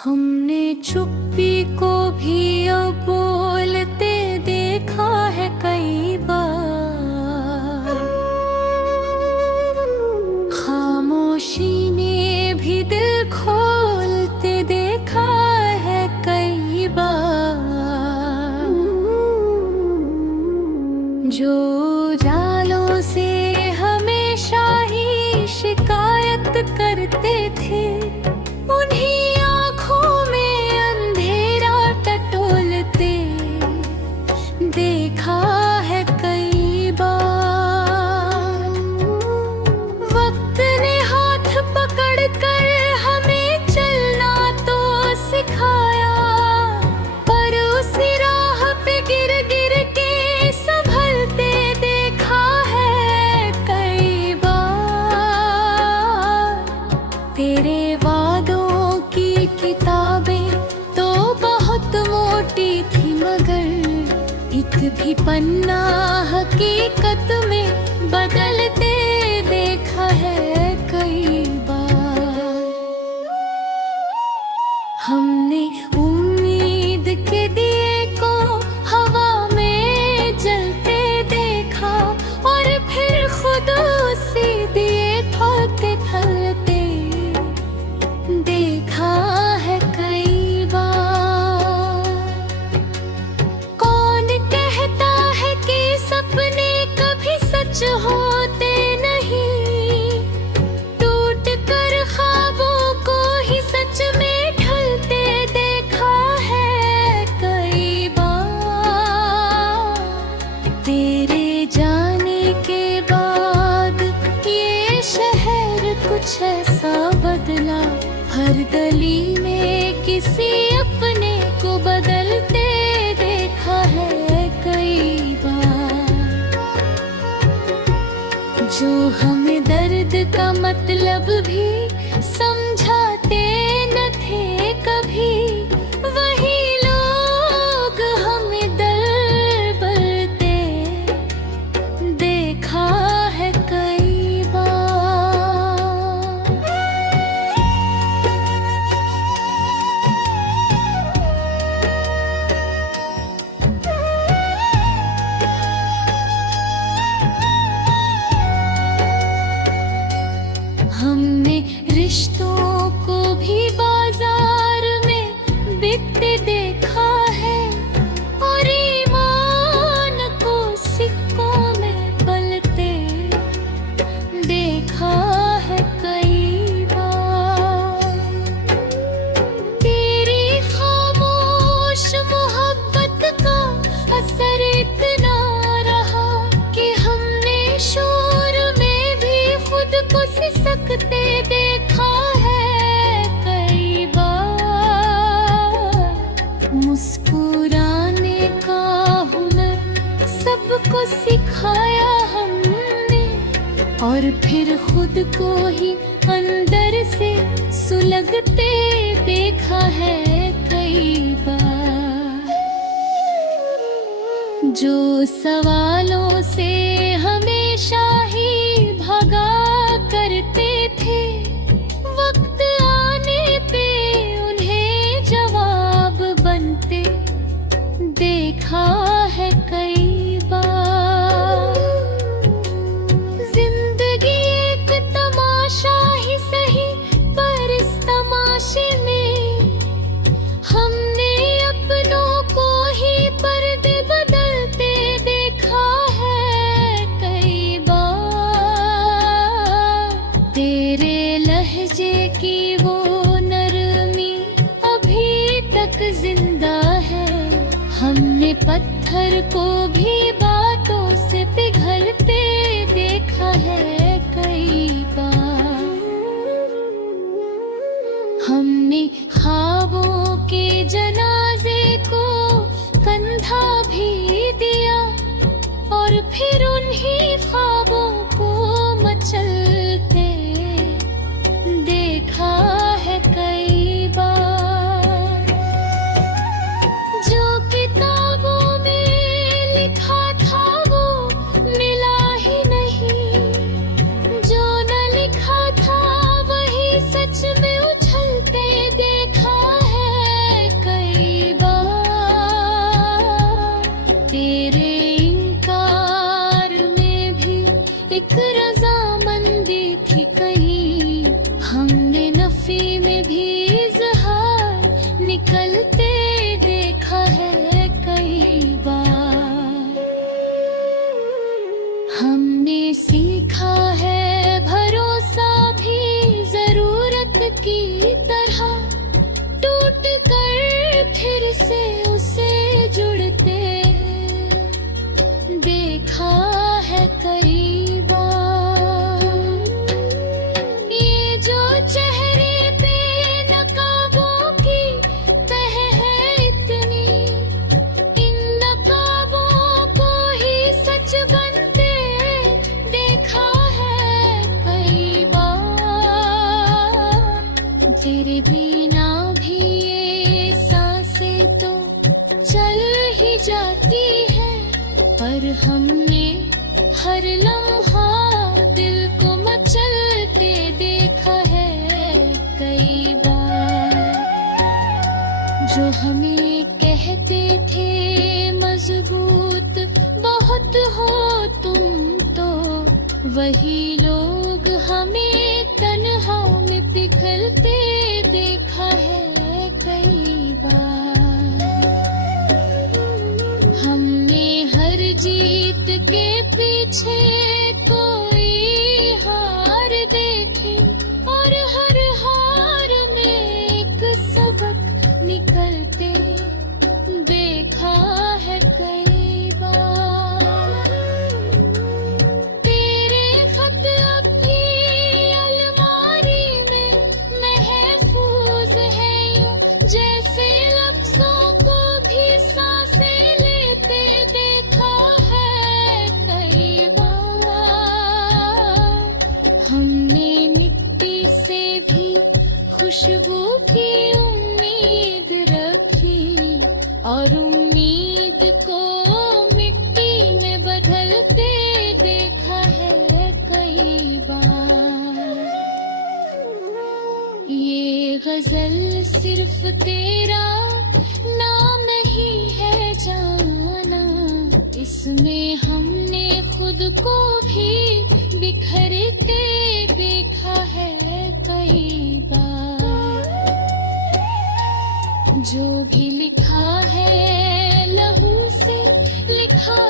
हमने चुप्पी को भी अब बोलते देखा है कई बार। खामोशी ने भी दिल खोलते देखा है कई बार। जो जालों से हमेशा ही शिकायत करते थे, उन्हीं देखा है कई बार। वक्त ने हाथ पकड़ कर हमें चलना तो सिखाया, पर उसी राह पे गिर गिर के संभलते देखा है कई बार। तेरे वादों की किताबें तो बहुत मोटी थी, मगर एक भी पन्ना हकीकत में बदलते देखा है कई बार। हमने उम्मीद के दिए को हवा में जलते देखा, और फिर खुद उसी दिए फलते फलते देखा है कई बार। सच होते नहीं, टूट कर ख्वाबों को ही सच में ढलते देखा है कई बार। तेरे जाने के बाद ये शहर कुछ ऐसा बदला, हर गली में किसी अपने को बदलते देखा है कई बार। जो हमें दर्द का मतलब भी समझाते न थे कभी, वही लोग हमें दर बरते देखा है कई बार। हमने रिश्तों को भी बाजार में बिकते देखा है, और ईमान को सिक्कों में पलते देखा है कई बार। तेरी खामोश मोहब्बत का असर इतना रहा कि हमने शोर में भी खुद को सिसकते देखा है कई बार। मुस्कुराने का हुनर सबको सिखाया हमने, और फिर खुद को ही अंदर से सुलगते देखा है कई बार। जो सवालों से हमेशा ही भागा करते थे, वक्त आने पे उन्हें जवाब बनते देखा है कई बार। जिंदगी एक तमाशा ही सही, पर इस तमाशे में हमने अपनों को ही पर्दे बदलते देखा है कई बार। तेरे लहजे की वो नरमी अभी तक जिंदा है, हमने पत्थर को भी बातों से पिघलते देखा है कई बार। हमने ख्वाबों के जनाजे को कंधा भी दिया, और फिर उन्हीं ख्वाबों को मचलते देखा है कई बार। जो किताबों में लिखा था वो मिला ही नहीं, जो न लिखा था वही सच में उछलते देखा है। हमने हर लम्हा दिल को मचलते देखा है कई बार। जो हमें कहते थे मजबूत बहुत हो तुम, तो वही लोग हमें तन्हा में पिघलते देखा है कई बार। हमने हर जीत के पीछे कोई हार देखी, और हर हार में एक सबक निकलते देखा है कई बार। तेरे खत अब भी अलमारी में महफूज है यूं, जैसे लफ्जों को भी सांसें लेते देखा है कई बार। हमने मिट्टी से भी खुशबू की उम्मीद रखी, और उम्मीद को मिट्टी में बदलते देखा है कई बार। ये गजल सिर्फ तेरा नाम नहीं है जाना, इसमें हमने खुद को भी बिखरते देखा है कई बार। जो भी लिखा है लहू से लिखा